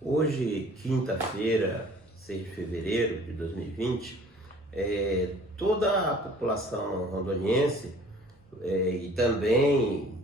Hoje, quinta-feira, 6 de fevereiro de 2020, toda a população rondoniense e também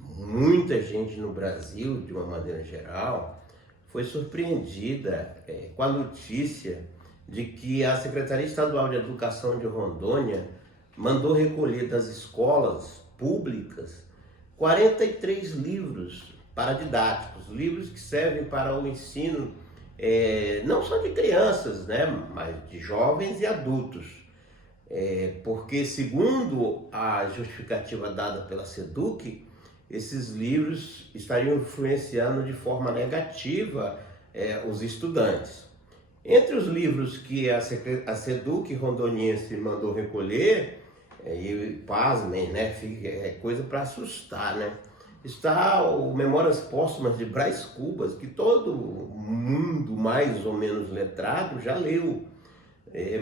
muita gente no Brasil, de uma maneira geral, foi surpreendida com a notícia de que a Secretaria Estadual de Educação de Rondônia mandou recolher das escolas públicas 43 livros paradidáticos, livros que servem para o ensino não só de crianças, né, mas de jovens e adultos. Porque, segundo a justificativa dada pela SEDUC, esses livros estariam influenciando de forma negativa os estudantes. Entre os livros que a SEDUC rondoniense mandou recolher, e pasmem, né, é coisa para assustar, né? Está o Memórias Póstumas de Brás Cubas, que todo mundo mais ou menos letrado já leu.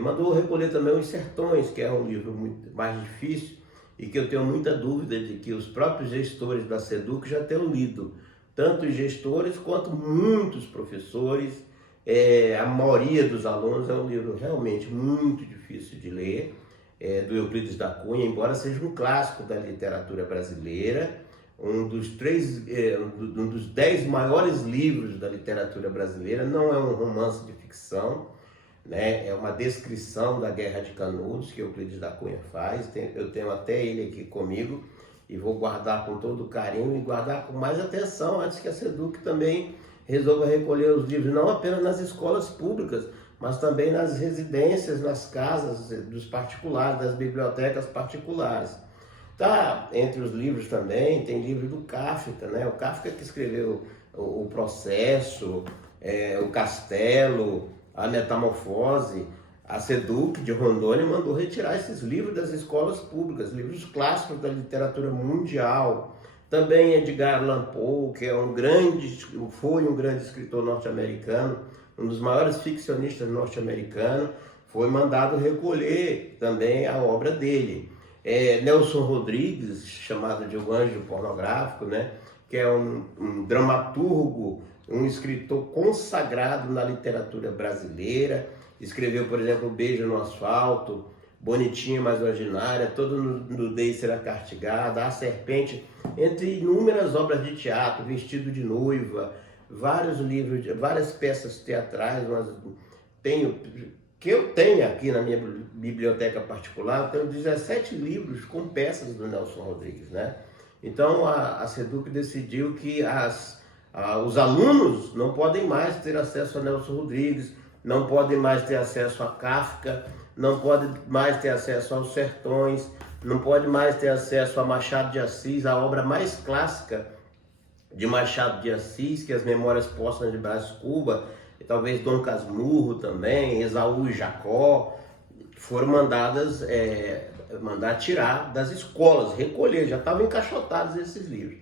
Mandou recolher também Os Sertões, que é um livro muito mais difícil e que eu tenho muita dúvida de que os próprios gestores da SEDUC já tenham lido. Tanto os gestores quanto muitos professores, a maioria dos alunos. É um livro realmente muito difícil de ler, do Euclides da Cunha, embora seja um clássico da literatura brasileira, um dos 10 maiores livros da literatura brasileira. Não é um romance de ficção, né? É uma descrição da Guerra de Canudos que Euclides da Cunha faz. Eu tenho até ele aqui comigo e vou guardar com todo carinho e guardar com mais atenção antes que a SEDUC também resolva recolher os livros, não apenas nas escolas públicas, mas também nas residências, nas casas dos particulares, das bibliotecas particulares. Tá, entre os livros também tem livro do Kafka, né? O Kafka que escreveu o Processo, o Castelo, a Metamorfose. A SEDUC de Rondônia mandou retirar esses livros das escolas públicas, livros clássicos da literatura mundial. Também Edgar Allan Poe, que foi um grande escritor norte-americano, um dos maiores ficcionistas norte-americanos, foi mandado recolher também a obra dele. Nelson Rodrigues, chamado de O Anjo Pornográfico, né, que é um dramaturgo, um escritor consagrado na literatura brasileira. Escreveu, por exemplo, Beijo no Asfalto, Bonitinha Mas Ordinária, Todo Nudez Será Castigada, A Serpente, entre inúmeras obras de teatro, Vestido de Noiva, vários livros, várias peças teatrais. Que eu tenho aqui na minha biblioteca particular. Eu tenho 17 livros com peças do Nelson Rodrigues, né? Então a SEDUC decidiu que os alunos não podem mais ter acesso a Nelson Rodrigues, não podem mais ter acesso a Kafka, não podem mais ter acesso aos Sertões, não podem mais ter acesso a Machado de Assis, a obra mais clássica de Machado de Assis, que é as Memórias Póstumas de Brás Cubas, e talvez Dom Casmurro também, Esaú e Jacó. Foram mandar tirar das escolas, recolher, já estavam encaixotados esses livros.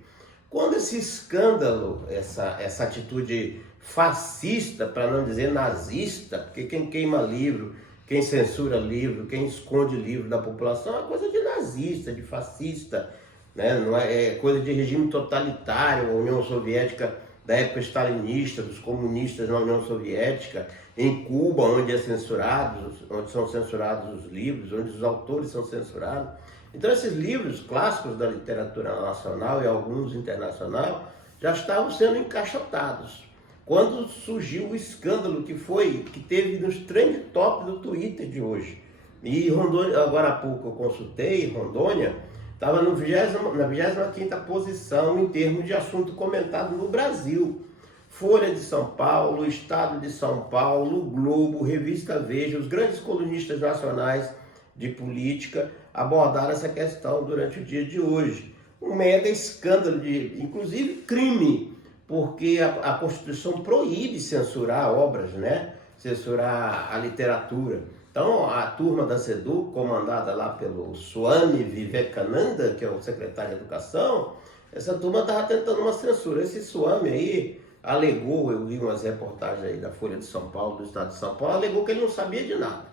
Quando esse escândalo, essa atitude fascista, para não dizer nazista, porque quem queima livro, quem censura livro, quem esconde livro da população é coisa de nazista, de fascista, né? Não é coisa de regime totalitário. A União Soviética da época stalinista, dos comunistas na União Soviética, em Cuba, onde são censurados os livros, onde os autores são censurados. Então esses livros clássicos da literatura nacional e alguns internacional já estavam sendo encaixotados quando surgiu o escândalo que teve nos trend top do Twitter de hoje. E Rondônia, agora há pouco eu consultei, Rondônia estava na 25ª posição em termos de assunto comentado no Brasil. Folha de São Paulo, Estado de São Paulo, o Globo, Revista Veja, os grandes colunistas nacionais de política abordaram essa questão durante o dia de hoje. Um mega escândalo, inclusive crime, porque a Constituição proíbe censurar obras, né? Censurar a literatura. Então, a turma da SEDUC, comandada lá pelo Swami Vivekananda, que é o secretário de Educação, essa turma estava tentando uma censura. Esse Swami aí alegou, eu vi umas reportagens aí da Folha de São Paulo, do Estado de São Paulo, alegou que ele não sabia de nada.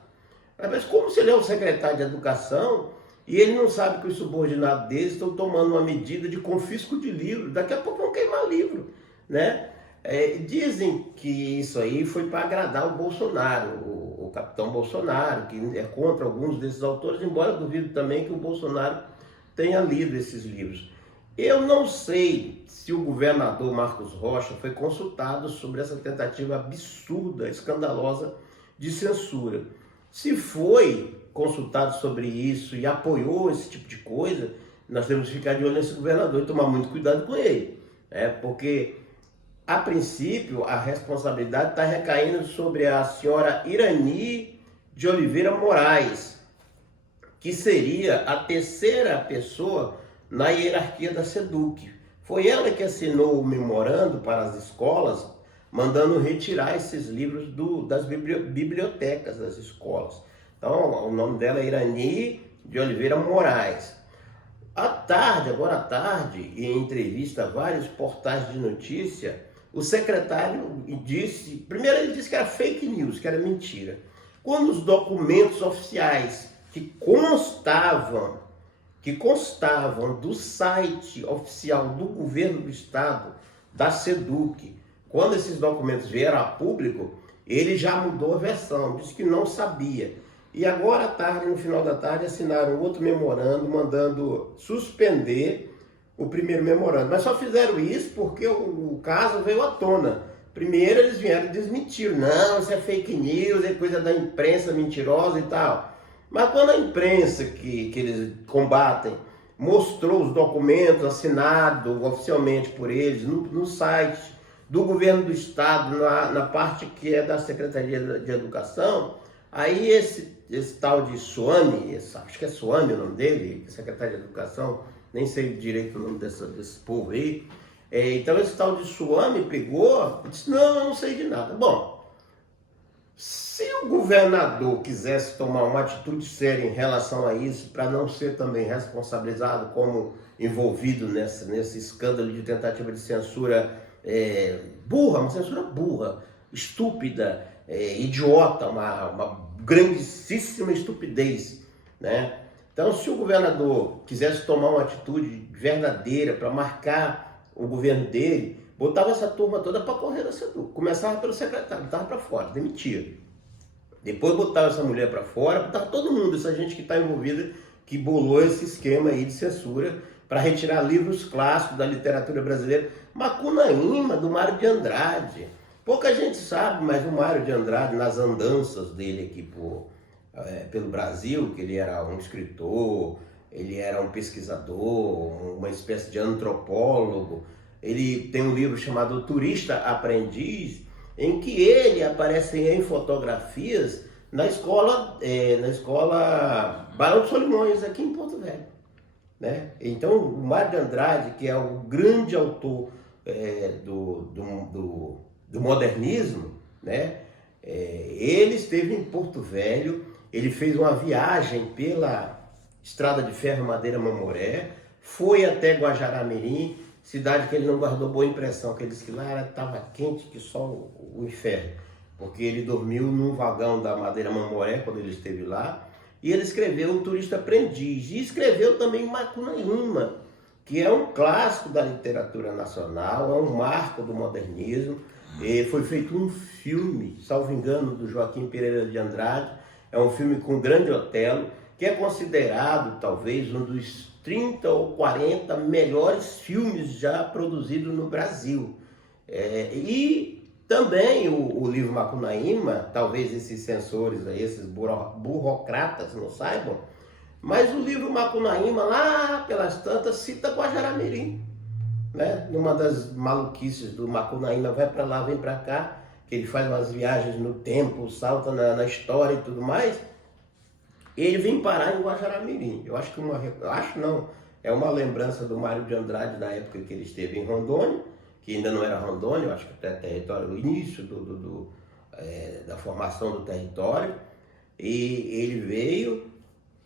Mas como se ele é o secretário de Educação e ele não sabe que os subordinados dele estão tomando uma medida de confisco de livro? Daqui a pouco vão queimar livro, né? Dizem que isso aí foi para agradar o Bolsonaro, o capitão Bolsonaro, que é contra alguns desses autores, embora eu duvido também que o Bolsonaro tenha lido esses livros. Eu não sei se o governador Marcos Rocha foi consultado sobre essa tentativa absurda, escandalosa de censura. Se foi consultado sobre isso e apoiou esse tipo de coisa, nós temos que ficar de olho nesse governador e tomar muito cuidado com ele, porque a princípio a responsabilidade está recaindo sobre a senhora Irani de Oliveira Moraes, que seria a terceira pessoa na hierarquia da SEDUC. Foi ela que assinou o memorando para as escolas, mandando retirar esses livros das bibliotecas das escolas. Então, o nome dela é Irani de Oliveira Moraes. Agora à tarde, em entrevista a vários portais de notícia, o secretário disse, primeiro ele disse que era fake news, que era mentira. Quando os documentos oficiais que constavam do site oficial do governo do estado, da SEDUC, quando esses documentos vieram a público, ele já mudou a versão, disse que não sabia. E agora à tarde, no final da tarde, assinaram outro memorando, mandando suspender o primeiro memorando. Mas só fizeram isso porque o caso veio à tona. Primeiro eles vieram e desmentiram. Não, isso é fake news, é coisa da imprensa mentirosa e tal. Mas quando a imprensa que eles combatem mostrou os documentos assinados oficialmente por eles no site do governo do estado, na parte que é da Secretaria de Educação, aí esse tal de Suami, acho que é Suami o nome dele, secretário de Educação, nem sei direito o nome desse povo aí. Então esse tal de Suami pegou e disse, não, eu não sei de nada. Bom, se o governador quisesse tomar uma atitude séria em relação a isso, para não ser também responsabilizado como envolvido nesse escândalo de tentativa de censura burra, uma censura burra, estúpida, idiota, uma grandíssima estupidez, né? Então, se o governador quisesse tomar uma atitude verdadeira para marcar o governo dele, botava essa turma toda para correr da SEDUC. Começava pelo secretário, botava para fora, demitia. Depois botava essa mulher para fora, botava todo mundo, essa gente que está envolvida, que bolou esse esquema aí de censura para retirar livros clássicos da literatura brasileira. Macunaíma, do Mário de Andrade. Pouca gente sabe, mas o Mário de Andrade, nas andanças dele aqui pelo Brasil, que ele era um escritor, ele era um pesquisador, uma espécie de antropólogo. Ele tem um livro chamado O Turista Aprendiz, em que ele aparece em fotografias na escola Barão de Solimões, aqui em Porto Velho, né? Então, o Mário de Andrade, que é o grande autor do modernismo, né? Ele esteve em Porto Velho, ele fez uma viagem pela Estrada de Ferro Madeira Mamoré, foi até Guajará-Mirim, cidade que ele não guardou boa impressão, que ele disse que lá estava quente que só o inferno, porque ele dormiu num vagão da Madeira Mamoré quando ele esteve lá, e ele escreveu O Turista Aprendiz, e escreveu também Macunaíma, que é um clássico da literatura nacional, é um marco do modernismo. Foi feito um filme, salvo engano, do Joaquim Pereira de Andrade, é um filme com o Grande Otelo, que é considerado talvez um dos 30 ou 40 melhores filmes já produzidos no Brasil. E também o livro Macunaíma, talvez esses censores, esses burocratas não saibam, mas o livro Macunaíma, lá pelas tantas, cita Guajará-Mirim, né? Numa das maluquices do Macunaíma, vai para lá, vem para cá, que ele faz umas viagens no tempo, salta na história e tudo mais, ele vem parar em Guajará-Mirim. Eu acho que é uma lembrança do Mário de Andrade na época que ele esteve em Rondônia, que ainda não era Rondônia, eu acho que até território, o início da formação do território, e ele veio,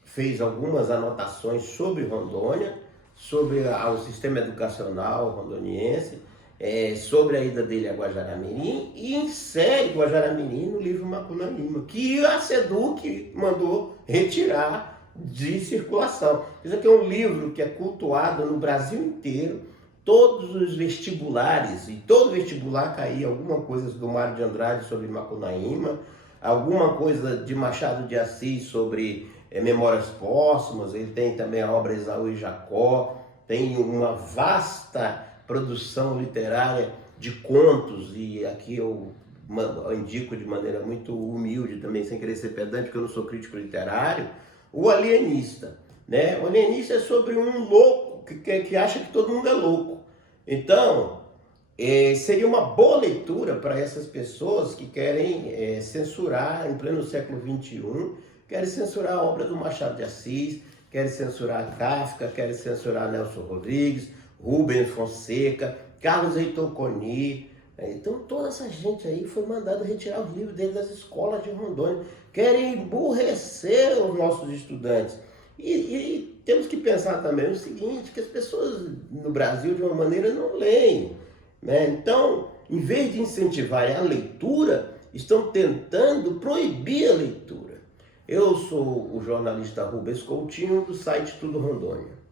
fez algumas anotações sobre Rondônia, sobre o sistema educacional rondoniense, sobre a ida dele a Guajará-Mirim, e insere Guajará-Mirim no livro Macunaíma, que a SEDUC mandou retirar de circulação. Isso aqui é um livro que é cultuado no Brasil inteiro, todos os vestibulares, e todo vestibular caía alguma coisa do Mário de Andrade sobre Macunaíma, alguma coisa de Machado de Assis sobre Memórias Póstumas, ele tem também a obra Esaú e Jacó, tem uma vasta produção literária de contos, e aqui eu indico de maneira muito humilde também, sem querer ser pedante, porque eu não sou crítico literário, o Alienista. Né? O Alienista é sobre um louco que acha que todo mundo é louco. Então, seria uma boa leitura para essas pessoas que querem censurar, em pleno século XXI, querem censurar a obra do Machado de Assis, querem censurar Kafka, querem censurar Nelson Rodrigues, Rubens Fonseca, Carlos Heitor Coni. Então toda essa gente aí foi mandado retirar os livros dele das escolas de Rondônia. Querem emburrecer os nossos estudantes. E temos que pensar também o seguinte, que as pessoas no Brasil de uma maneira não leem. Né? Então, em vez de incentivarem a leitura, estão tentando proibir a leitura. Eu sou o jornalista Rubens Coutinho, do site Tudo Rondônia.